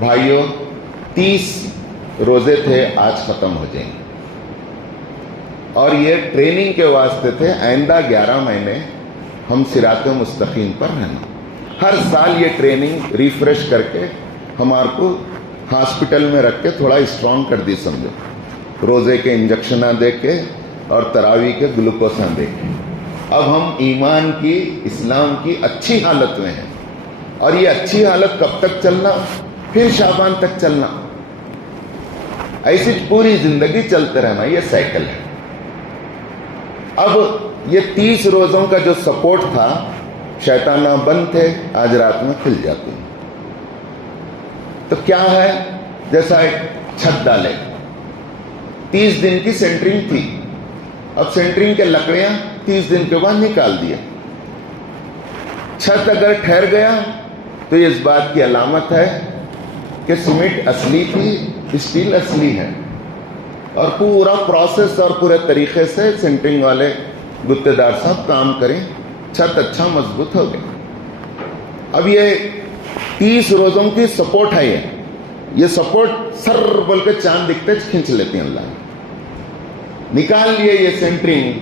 بھائیوں 30 روزے تھے، آج ختم ہو جائیں گے، اور یہ ٹریننگ کے واسطے تھے، آئندہ 11 مہینے ہم صراط مستقیم پر رہنا۔ ہر سال یہ ٹریننگ ریفریش کر کے ہمارے کو ہاسپٹل میں رکھ کے تھوڑا اسٹرانگ کر دی، سمجھو، روزے کے انجیکشناں دے کے اور تراویح کے گلوکوزاں دے کے۔ اب ہم ایمان کی، اسلام کی اچھی حالت میں ہیں، اور یہ اچھی حالت کب تک چلنا؟ پھر شعبان تک چلنا، ایسی پوری زندگی چلتے رہنا، یہ سائیکل ہے۔ اب یہ 30 روزوں کا جو سپورٹ تھا، شیطانہ بند تھے، آج رات میں کھل جاتے ہیں۔ تو کیا ہے؟ جیسا ایک چھت ڈالے، 30 دن کی سینٹرنگ تھی، اب سینٹرنگ کے لکڑیاں 30 دن کے بعد نکال دیا۔ چھت اگر ٹھہر گیا تو یہ اس بات کی علامت ہے کہ سیمنٹ اصلی تھی، اسٹیل اصلی ہے، اور پورا پروسیس اور پورے طریقے سے سینٹرنگ والے گتے دار صاحب کام کریں، چھت اچھا مضبوط ہو گیا۔ اب یہ 30 روزوں کی سپورٹ ہے، یہ سپورٹ سر بول کے چاند دکھتے کھینچ لیتے ہیں اللہ، نکال لیے یہ سینٹرنگ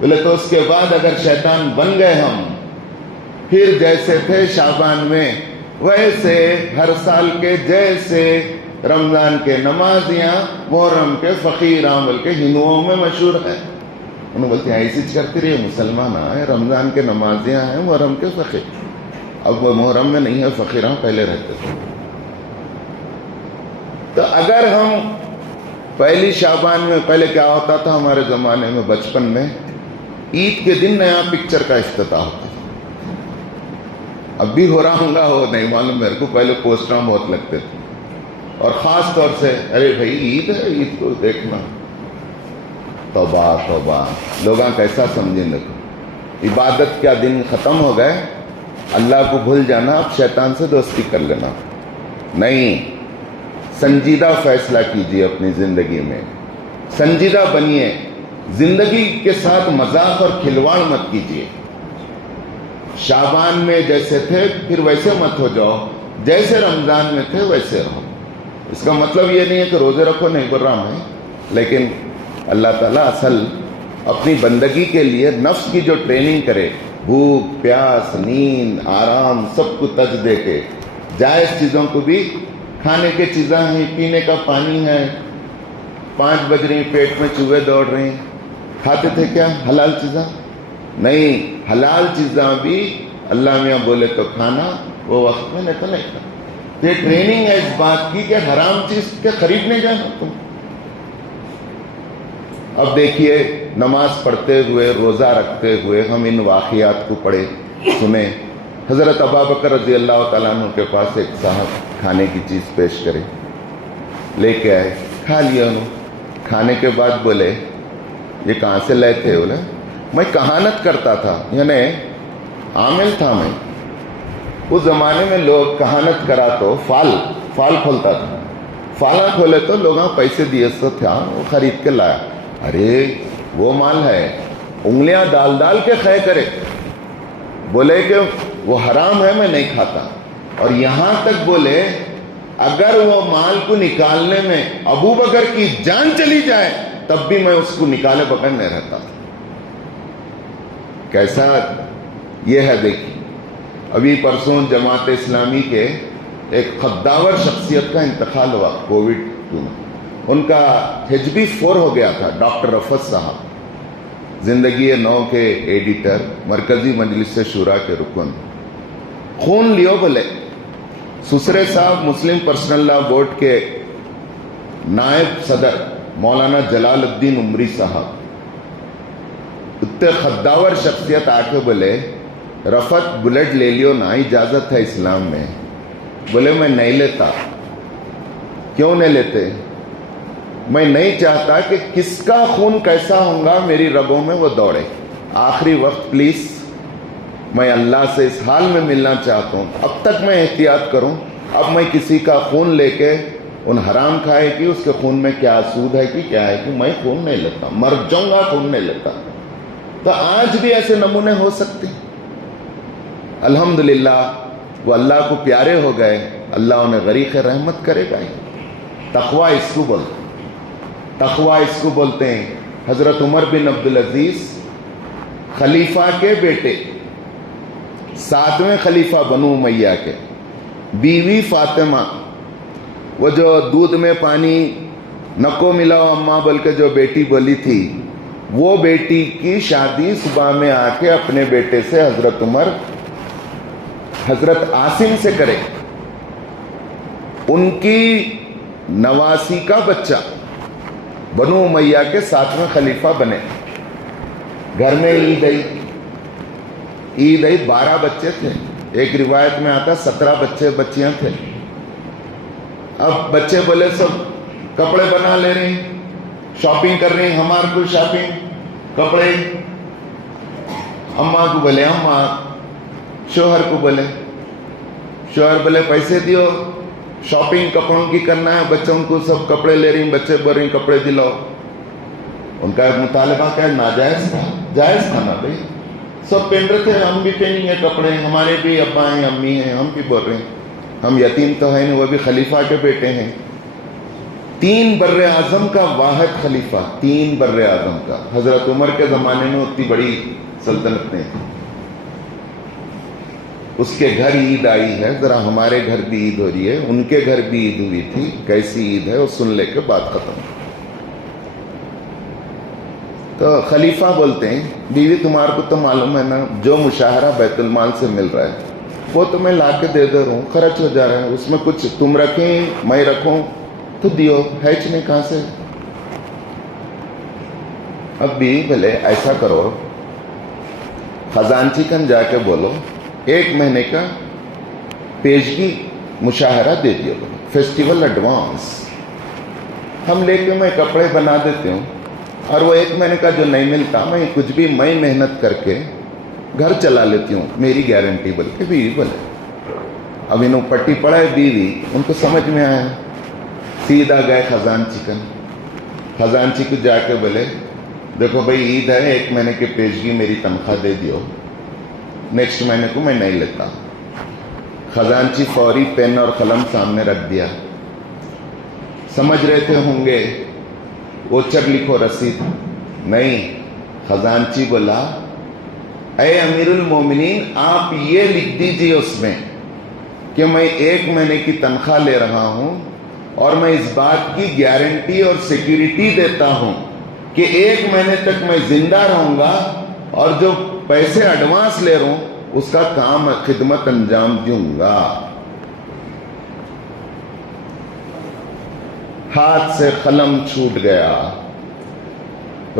بولے تو اس کے بعد اگر شیطان بن گئے ہم، پھر جیسے تھے شعبان میں ویسے ہر سال کے جیسے، رمضان کے نمازیاں، محرم کے فقیراں، بلکہ ہندوؤں میں مشہور ہے، انہوں بولتے ہیں ایسی کرتے رہے مسلمان ہیں، رمضان کے نمازیاں ہیں، محرم کے فقیر، اب وہ محرم میں نہیں ہے، فقیراں پہلے رہتے تھے۔ تو اگر ہم پہلی شعبان میں، پہلے کیا ہوتا تھا ہمارے زمانے میں، بچپن میں عید کے دن نیا پکچر کا افتتاح ہوتا تھا، اب بھی ہو رہا ہوں گا، وہ نہیں معلوم میرے کو، پہلے پوسٹراں بہت لگتے تھے، اور خاص طور سے ارے بھائی عید ہے، عید کو دیکھنا، توبہ توبہ، لوگاں کیسا سمجھیں دیکھو، عبادت کیا دن ختم ہو گئے، اللہ کو بھول جانا، اب شیطان سے دوستی کر لینا، نہیں، سنجیدہ فیصلہ کیجیے اپنی زندگی میں، سنجیدہ بنیے، زندگی کے ساتھ مذاق اور کھلواڑ مت کیجیے۔ شعبان میں جیسے تھے پھر ویسے مت ہو جاؤ، جیسے رمضان میں تھے ویسے رہو۔ اس کا مطلب یہ نہیں ہے کہ روزے رکھو، نہیں بول رہا میں، لیکن اللہ تعالیٰ اصل اپنی بندگی کے لیے نفس کی جو ٹریننگ کرے، بھوک پیاس نیند آرام سب کو تج دے کے، جائز چیزوں کو بھی، کھانے کے چیزاں ہیں، پینے کا پانی ہے، 5 بج رہی پیٹ میں چوہے دوڑ رہے ہیں، کھاتے تھے کیا حلال چیزاں؟ نہیں، حلال چیزاں بھی اللہ میاں بولے تو کھانا، وہ وقت میں نہیں تو نہیں کھانا۔ یہ ٹریننگ ہے اس بات کی کہ حرام چیز کے خریدنے جانا تم۔ اب دیکھیے، نماز پڑھتے ہوئے، روزہ رکھتے ہوئے ہم ان واقعات کو پڑھے سنیں۔ حضرت ابوبکر رضی اللہ تعالیٰ عنہ کے پاس ایک صاحب کھانے کی چیز پیش کرے، لے کے آئے، کھا لیا انہوں، کھانے کے بعد بولے یہ کہاں سے لائے تھے؟ بولے میں کہانت کرتا تھا، یعنی عامل تھا میں، اس زمانے میں لوگ کہانت کرا تو فال کھولتا تھا، فالاں کھولے تو لوگاں پیسے دیے تو تھا، وہ خرید کے لایا، ارے وہ مال ہے، انگلیاں ڈال ڈال کے خے کرے، بولے کہ وہ حرام ہے میں نہیں کھاتا، اور یہاں تک بولے اگر وہ مال کو نکالنے میں ابو بکر کی جان چلی جائے تب بھی میں اس کو نکالے بغیر نہیں رہتا۔ کیسا یہ ہے؟ دیکھیے، ابھی پرسوں جماعت اسلامی کے ایک خداور شخصیت کا انتقال ہوا کووڈ میں، ان کا HB4 ہو گیا تھا، ڈاکٹر رفعت صاحب، زندگی نو کے ایڈیٹر، مرکزی مجلس شورا کے رکن، خون لیو بولے، سسرے صاحب مسلم پرسنل لا بورڈ کے نائب صدر مولانا جلال الدین عمری صاحب، اتنے خداور شخصیت آ کے بولے رفعت بلڈ لے لیو نا، اجازت ہے اسلام میں۔ بولے میں نہیں لیتا۔ کیوں نہیں لیتے؟ میں نہیں چاہتا کہ کس کا خون کیسا ہوگا میری رگوں میں وہ دوڑے، آخری وقت پلیز میں اللہ سے اس حال میں ملنا چاہتا ہوں، اب تک میں احتیاط کروں، اب میں کسی کا خون لے کے ان حرام کھائے کہ اس کے خون میں کیا سود ہے کہ کیا ہے کہ میں خون نہیں لیتا، مر جاؤں گا خون نہیں لیتا۔ تو آج بھی ایسے نمونے ہو سکتے ہیں۔ الحمدللہ وہ اللہ کو پیارے ہو گئے، اللہ انہیں غریق رحمت کرے گا ہی۔ تقوی اس کو بولتے ہیں، تقوی اس کو بولتے ہیں۔ حضرت عمر بن عبدالعزیز خلیفہ کے بیٹے، 7ویں خلیفہ بنو امیہ کے، بیوی فاطمہ، وہ جو دودھ میں پانی نکو ملاؤ اماں بول کے جو بیٹی بولی تھی، وہ بیٹی کی شادی صبح میں آ کے اپنے بیٹے سے حضرت عمر حضرت عاصم سے کرے۔ ان کی نواسی کا بچہ بنو امیہ کے 7ویں خلیفہ بنے۔ گھر میں عید آئی، 12 بچے تھے، ایک روایت میں آتا 17 بچے بچیاں تھے۔ اب بچے بولے سب کپڑے بنا لے رہے ہیں، شاپنگ کر رہے ہیں، ہمارے کو شاپنگ کپڑے، اماں کو بولے اماں، شوہر کو بولے، شوہر بولے پیسے دیو، شاپنگ کپڑوں کی کرنا ہے، بچوں کو سب کپڑے لے رہی ہیں، بچے بول رہی ہیں کپڑے دلاؤ۔ ان کا مطالبہ کیا ناجائز تھا؟ جائز تھا نا بھائی، سب پہن رہے تھے، ہم بھی پہنیں گے کپڑے، ہمارے بھی ابا ہیں امی ہیں، ہم بھی بول رہے ہیں، ہم یتیم تو ہیں نہیں، وہ بھی خلیفہ کے بیٹے ہیں۔ 3 بر اعظم کا واحد خلیفہ، 3 بر اعظم کا۔ حضرت عمر کے زمانے میں اتنی بڑی سلطنتیں تھیں۔ اس کے گھر عید آئی ہے، ذرا ہمارے گھر بھی عید ہو رہی ہے، ان کے گھر بھی عید ہوئی تھی، کیسی عید ہے وہ سن لے کے بات ختم۔ تو خلیفہ بولتے ہیں بیوی تمہارے کو تو معلوم ہے نا، جو مشاہرہ بیت المال سے مل رہا ہے وہ تو میں لا کے دے رہا ہوں، خرچ ہو جا رہا ہے، اس میں کچھ تم رکھیں میں رکھوں تو دیو، ہیچ نہیں کہاں سے۔ اب بیوی بولے ایسا کرو، خزانچی کن جا کے بولو 1 مہینے کا پیشگی مشاہرہ دے دیا، بولو فیسٹیول ایڈوانس، ہم لے کے میں کپڑے بنا دیتے ہوں، اور وہ 1 مہینے کا جو نہیں ملتا میں کچھ بھی میں محنت کر کے گھر چلا لیتی ہوں، میری گارنٹی بول کے بیوی بولے۔ اب انہوں پٹی پڑا ہے بیوی، ان کو سمجھ میں آیا، سیدھا گئے خزانچی کن، خزانچی کو جا کے بولے دیکھو بھائی عید ہے، 1 مہینے کی پیشگی میری تنخواہ دے دیو، نیکسٹ مہینے کو میں نہیں لیتا۔ خزانچی فوری پین اور قلم سامنے رکھ دیا، سمجھ رہے تھے ہوں گے اوچر لکھو رسید، نہیں، خزانچی بولا اے امیر المومنین آپ یہ لکھ دیجئے اس میں کہ میں 1 مہینے کی تنخواہ لے رہا ہوں، اور میں اس بات کی گارنٹی اور سیکیورٹی دیتا ہوں کہ 1 مہینے تک میں زندہ رہوں گا، اور جو پیسے ایڈوانس لے رہا ہوں اس کا کام خدمت انجام دوں گا۔ ہاتھ سے قلم چھوٹ گیا،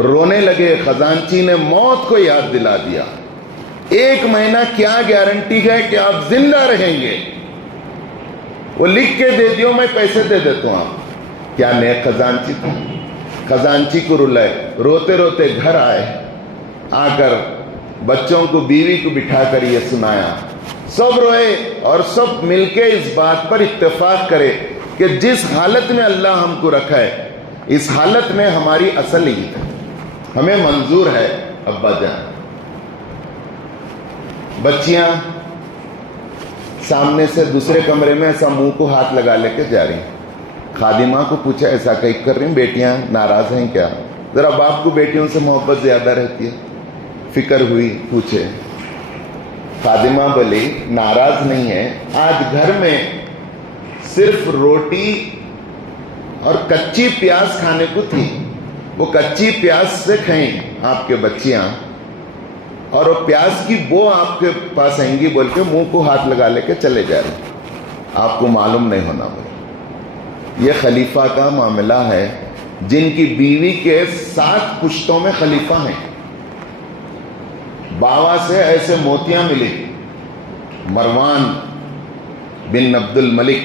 رونے لگے۔ خزانچی نے موت کو یاد دلا دیا، 1 مہینہ کیا گارنٹی ہے کہ آپ زندہ رہیں گے، وہ لکھ کے دے دیو، میں پیسے دے دیتا ہوں آپ۔ کیا نیک خزانچی تھا، خزانچی کو رلائے، روتے روتے گھر آئے، آ کر بچوں کو بیوی کو بٹھا کر یہ سنایا، سب روئے اور سب مل کے اس بات پر اتفاق کرے کہ جس حالت میں اللہ ہم کو رکھا ہے اس حالت میں ہماری اصل عید ہے، ہمیں منظور ہے۔ ابا جان، بچیاں سامنے سے دوسرے کمرے میں ایسا منہ کو ہاتھ لگا لے کے جا رہی ہیں۔ خادمہ کو پوچھا ایسا کہیں کر رہی ہیں، بیٹیاں ناراض ہیں کیا؟ ذرا باپ کو بیٹیوں سے محبت زیادہ رہتی ہے، فکر ہوئی، پوچھے۔ خادمہ بولی ناراض نہیں ہے، آج گھر میں صرف روٹی اور کچی پیاز کھانے کو تھی، وہ کچی پیاز سے کھائیں آپ کے بچیاں، اور وہ پیاز کی بو آپ کے پاس آئیں گی بول کے منہ کو ہاتھ لگا لے کے چلے جا رہے ہیں، آپ کو معلوم نہیں ہونا بول۔ یہ خلیفہ کا معاملہ ہے، جن کی بیوی کے 7 پشتوں میں خلیفہ ہیں۔ باوا سے ایسے موتیاں ملی، مروان بن عبد الملک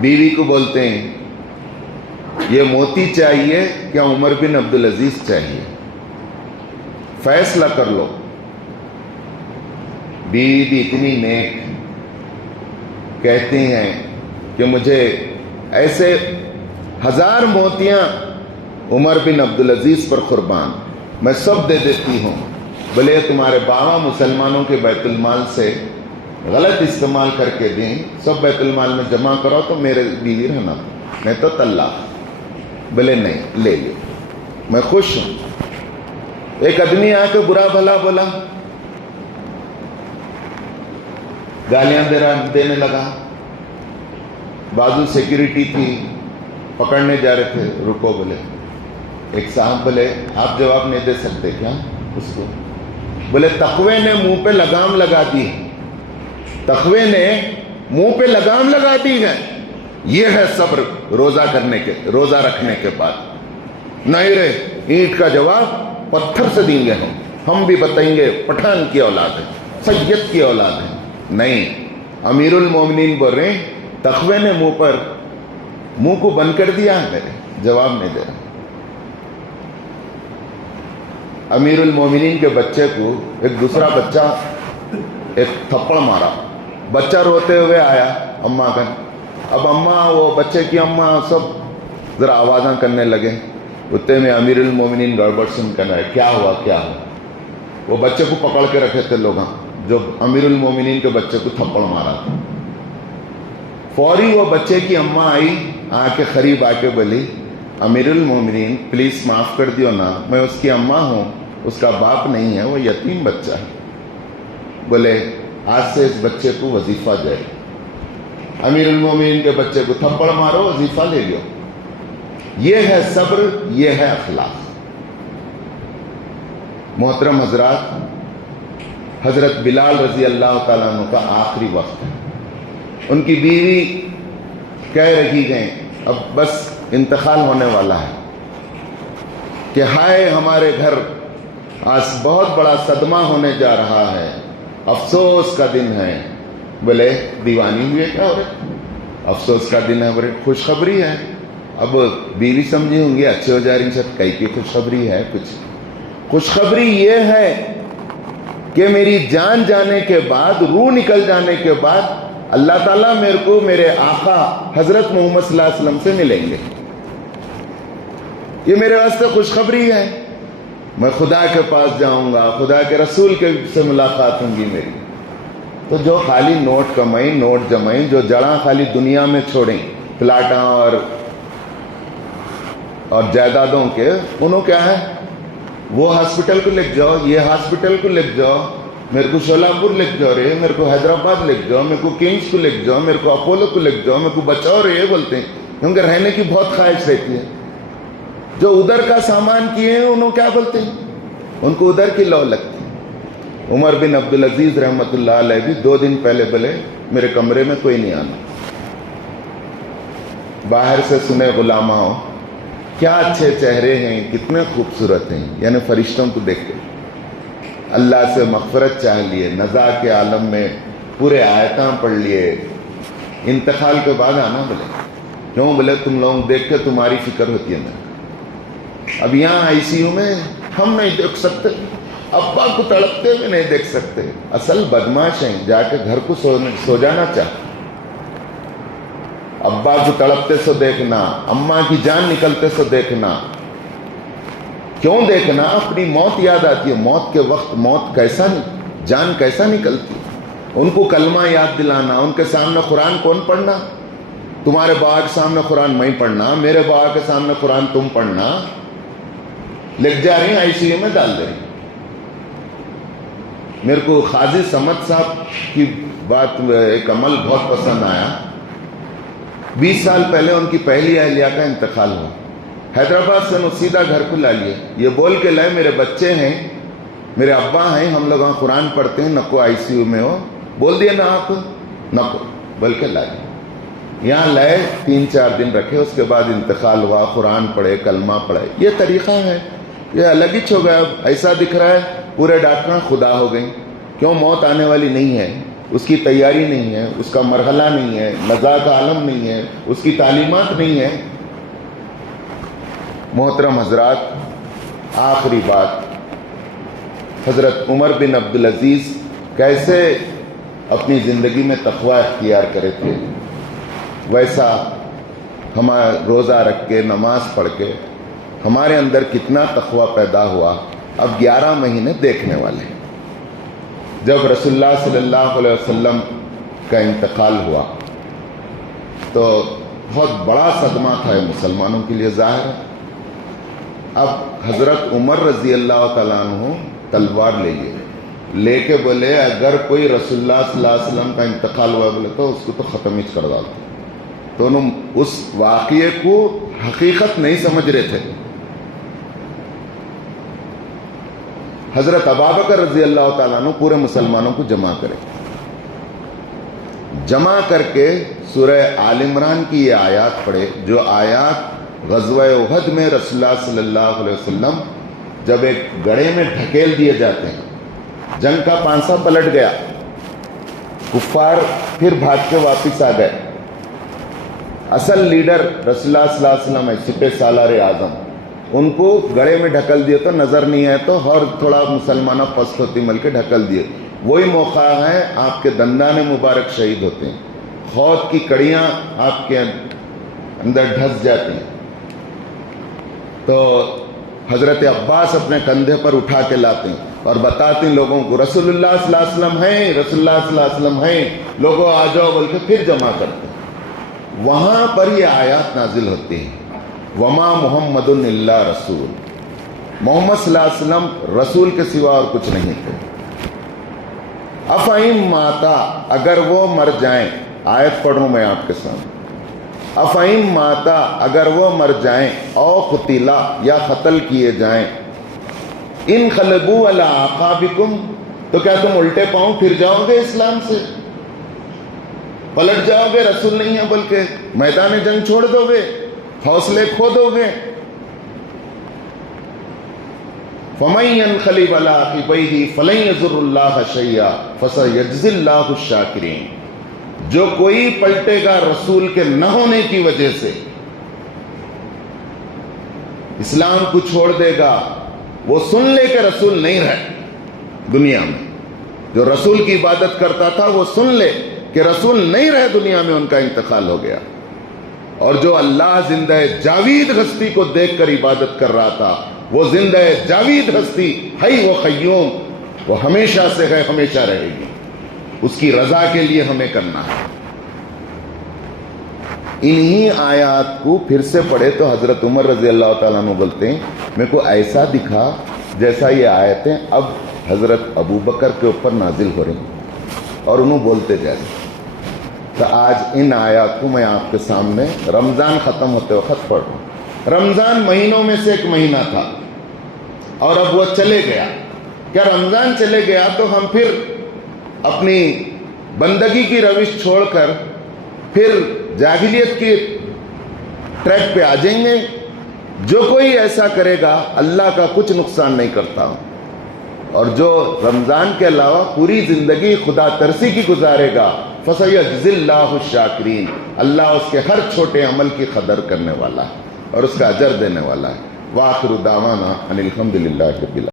بیوی کو بولتے ہیں یہ موتی چاہیے کیا عمر بن عبدالعزیز چاہیے، فیصلہ کر لو۔ بیوی بھی اتنی نیک، کہتی ہیں کہ مجھے ایسے 1000 موتیاں عمر بن عبدالعزیز پر قربان، میں سب دے دیتی ہوں۔ بلے تمہارے باوا مسلمانوں کے بیت المال سے غلط استعمال کر کے دیں، سب بیت المال میں جمع کرو تو میرے بیوی رہنا، نہیں تو طلاق۔ بولے نہیں، لے لو، میں خوش ہوں۔ ایک آدمی آ کے برا بھلا بولا، گالیاں دینے لگا، بازو سیکیورٹی تھی، پکڑنے جا رہے تھے، رکو بولے۔ ایک صاحب بولے آپ جواب نہیں دے سکتے کیا اس کو؟ بولے تقوی نے منہ پہ لگام لگا دی، تقوی نے منہ پہ لگام لگا دی ہے، یہ ہے صبر روزہ رکھنے کے بعد۔ نہیں رے، اینٹ کا جواب پتھر سے دیں گے ہم بھی بتائیں گے پٹھان کی اولاد ہے، سید کی اولاد ہے۔ نہیں، امیر المومنین بول رہے ہیں تقوی نے منہ کو بند کر دیا ہے، میرے جواب نہیں دے رہا۔ امیر المومنین کے بچے کو ایک دوسرا بچہ ایک تھپڑ مارا، بچہ روتے ہوئے آیا اماں کا، اب اماں، وہ بچے کی اماں سب ذرا آوازاں کرنے لگے، اتنے میں امیر المومنین گڑبڑ سن کر آئے، کیا ہوا کیا ہوا؟ وہ بچے کو پکڑ کے رکھے تھے لوگ جو امیر المومنین کے بچے کو تھپڑ مارا تھا۔ فوری وہ بچے کی اماں آئی، آ کے قریب آ کے بولی امیر المومنین پلیز معاف کر دیو نا، میں اس کی اماں ہوں، اس کا باپ نہیں ہے، وہ یتیم بچہ ہے۔ بولے آج سے اس بچے کو وظیفہ دے، امیر المومنین کے بچے کو تھپڑ مارو، وظیفہ لے لو۔ یہ ہے صبر، یہ ہے اخلاق۔ محترم حضرات، حضرت بلال رضی اللہ تعالیٰ عنہ کا آخری وقت ہے، ان کی بیوی کہہ رہی ہیں اب بس انتقال ہونے والا ہے کہ ہائے ہمارے گھر آج بہت بڑا صدمہ ہونے جا رہا ہے، افسوس کا دن ہے۔ بولے دیوانی ہوئے کیا ہو رہے؟ افسوس کا دن ہے، بولے خوشخبری ہے۔ اب بیوی سمجھی ہوں گی اچھے ہو جا رہی سب، کئی کی خوشخبری ہے؟ کچھ خوشخبری یہ ہے کہ میری جان جانے کے بعد، روح نکل جانے کے بعد اللہ تعالیٰ میرے کو میرے آقا حضرت محمد صلی اللہ علیہ وسلم سے ملیں گے۔ یہ میرے واسطے خوشخبری ہے، میں خدا کے پاس جاؤں گا، خدا کے رسول کے سے ملاقات ہوں گی میری۔ تو جو خالی نوٹ کمائیں، نوٹ جمائیں، جو جڑاں خالی دنیا میں چھوڑیں، پلاٹاں اور جائیدادوں کے، انہوں کیا ہے؟ وہ ہاسپٹل کو لکھ جاؤ، یہ ہاسپٹل کو لکھ جاؤ، میرے کو شولہپور لکھ جاؤ رے، میرے کو حیدرآباد لکھ جاؤ، میرے کو کنگز کو لکھ جاؤ، میرے کو اپولو کو لکھ جاؤ، میرے کو بچاؤ رے، یہ بولتے ہیں، کیونکہ رہنے کی بہت خواہش رہتی ہے۔ جو ادھر کا سامان کیے ہیں انہوں کیا بولتے ہیں؟ ان کو ادھر کی لو لگتی ہے۔ عمر بن عبدالعزیز رحمۃ اللہ علیہ بھی 2 دن پہلے بولے میرے کمرے میں کوئی نہیں آنا، باہر سے سنے غلاماں کیا اچھے چہرے ہیں، کتنے خوبصورت ہیں، یعنی فرشتوں کو دیکھ کے اللہ سے مغفرت چاہ لیے، نزا کے عالم میں پورے آیتاں پڑھ لیے، انتقال کے بعد آنا بولے کیوں؟ بولے تم لوگ دیکھ کے تمہاری فکر ہوتی ہے نا۔ اب یہاں آئی سی یو میں ہم نہیں دیکھ سکتے، ابا کو تڑپتے ہوئے نہیں دیکھ سکتے، اصل بدماش ہیں، جا کے گھر کو سو جانا چاہتے، ابا کو تڑپتے سو دیکھنا، اماں کی جان نکلتے سو دیکھنا، کیوں دیکھنا؟ اپنی موت یاد آتی ہے، موت کے وقت موت کیسا، جان کیسا نکلتی، ان کو کلمہ یاد دلانا، ان کے سامنے قرآن کون پڑھنا؟ تمہارے بابا کے سامنے قرآن میں پڑھنا، میرے بابا کے سامنے قرآن تم پڑھنا، لکھ جا رہی ہیں آئی سی یو میں ڈال دے رہی۔ میرے کو قاضی صمد صاحب کی بات، ایک عمل بہت پسند آیا۔ 20 سال پہلے ان کی پہلی اہلیہ کا انتقال ہوا، حیدرآباد سے سیدھا گھر کو لا لیے، یہ بول کے لائے میرے بچے ہیں، میرے ابا ہیں، ہم لوگ وہاں قرآن پڑھتے ہیں، نکو آئی سی یو میں ہو، بول دیا نا آپ نکو، بول کے لائے، یہاں لائے، 3-4 دن رکھے، اس کے بعد انتقال ہوا، قرآن پڑھے، کلمہ پڑھے۔ یہ طریقہ ہے، یہ الگ ہی ہو گیا۔ ایسا دکھ رہا ہے پورے ڈاکٹر خدا ہو گئی، کیوں؟ موت آنے والی نہیں ہے، اس کی تیاری نہیں ہے، اس کا مرحلہ نہیں ہے، نزا کا عالم نہیں ہے، اس کی تعلیمات نہیں ہے۔ محترم حضرات، آخری بات، حضرت عمر بن عبدالعزیز کیسے اپنی زندگی میں تقوی اختیار کرے تھے، ویسا ہمارا روزہ رکھ کے، نماز پڑھ کے ہمارے اندر کتنا تقوی پیدا ہوا، اب 11 مہینے دیکھنے والے ہیں۔ جب رسول اللہ صلی اللہ علیہ وسلم کا انتقال ہوا تو بہت بڑا صدمہ تھا یہ مسلمانوں کے لیے ظاہر ہے۔ اب حضرت عمر رضی اللہ تعالیٰ عنہ تلوار لے کے بولے اگر کوئی رسول اللہ صلی اللہ علیہ وسلم کا انتقال ہوا بولے تو اس کو تو ختم ہی کر ڈالتے۔ تو انہوں اس واقعے کو حقیقت نہیں سمجھ رہے تھے۔ حضرت ابوبکر رضی اللہ تعالیٰ عنہ پورے مسلمانوں کو جمع کرے، جمع کر کے سورہ آل عمران کی یہ آیات پڑھے، جو آیات غزوہ احد میں رسول اللہ صلی اللہ علیہ وسلم جب ایک گڑھے میں ڈھکیل دیے جاتے ہیں، جنگ کا پانسا پلٹ گیا، کفار پھر بھاگ کے واپس آ گئے، اصل لیڈر رسول اللہ صلی اللہ علیہ وسلم ہے، سپہ سالار اعظم، ان کو گڑھے میں ڈھکل دیے تو نظر نہیں آئے تو اور تھوڑا مسلمانہ پست ہوتی مل کے ڈھکل دیے۔ وہی موقع ہے آپ کے دندان مبارک شہید ہوتے ہیں، خود کی کڑیاں آپ کے اندر ڈھس جاتی ہیں۔ تو حضرت عباس اپنے کندھے پر اٹھا کے لاتے ہیں اور بتاتے ہیں لوگوں کو رسول اللہ صلی اللہ علیہ وسلم ہیں، رسول اللہ صلی اللہ علیہ وسلم ہیں، لوگوں آ جاؤ بول کے پھر جمع کرتے ہیں۔ وہاں پر یہ آیات نازل ہوتی ہیں، وما محمد الا رسول، محمد صلی اللہ علیہ وسلم رسول کے سوا اور کچھ نہیں تھے۔ افہم ماتا، اگر وہ مر جائیں، آیت پڑھوں میں آپ کے سامنے، افہم ماتا، اگر وہ مر جائیں، او قتلا، یا قتل کیے جائیں، انقلبوا علی اعقابکم، تو کیا تم الٹے پاؤں پھر جاؤ گے اسلام سے، پلٹ جاؤ گے رسول نہیں ہے بلکہ میدان جنگ چھوڑ دو گے، حوصلے کھو دو گے؟ فَمَن يَنْقَلِبْ عَلَىٰ عَقِبَيْهِ فَلَن يَضُرَّ اللَّهَ شَيْئًا فَسَيَجْزِي اللَّهُ الشَّاكِرِينَ، جو کوئی پلٹے گا رسول کے نہ ہونے کی وجہ سے، اسلام کو چھوڑ دے گا، وہ سن لے کہ رسول نہیں رہے دنیا میں، جو رسول کی عبادت کرتا تھا وہ سن لے کہ رسول نہیں رہے دنیا میں، ان کا انتقال ہو گیا، اور جو اللہ زندہ جاوید ہستی کو دیکھ کر عبادت کر رہا تھا، وہ زندہ جاوید ہستی حی و قیوم، وہ ہمیشہ سے ہے، ہمیشہ رہے گی، اس کی رضا کے لیے ہمیں کرنا ہے۔ انہی آیات کو پھر سے پڑھے تو حضرت عمر رضی اللہ تعالیٰ عنہ بولتے ہیں میرے کو ایسا دکھا جیسا یہ آیتیں اب حضرت ابوبکر کے اوپر نازل ہو رہی ہیں، اور انہوں بولتے جا رہے ہیں۔ تو آج ان آیات کو میں آپ کے سامنے رمضان ختم ہوتے وقت پڑھ رہا ہوں۔ رمضان مہینوں میں سے ایک مہینہ تھا اور اب وہ چلے گیا۔ کیا رمضان چلے گیا تو ہم پھر اپنی بندگی کی روش چھوڑ کر پھر جاہلیت کی ٹریک پہ آ جائیں گے؟ جو کوئی ایسا کرے گا اللہ کا کچھ نقصان نہیں کرتا، اور جو رمضان کے علاوہ پوری زندگی خدا ترسی کی گزارے گا فَسَيَجْزِي اللَّهُ الشَّاكِرِينَ، اللہ اس کے ہر چھوٹے عمل کی قدر کرنے والا ہے اور اس کا اجر دینے والا ہے۔ وآخر دعوانا ان الحمد للہ رب العالمین۔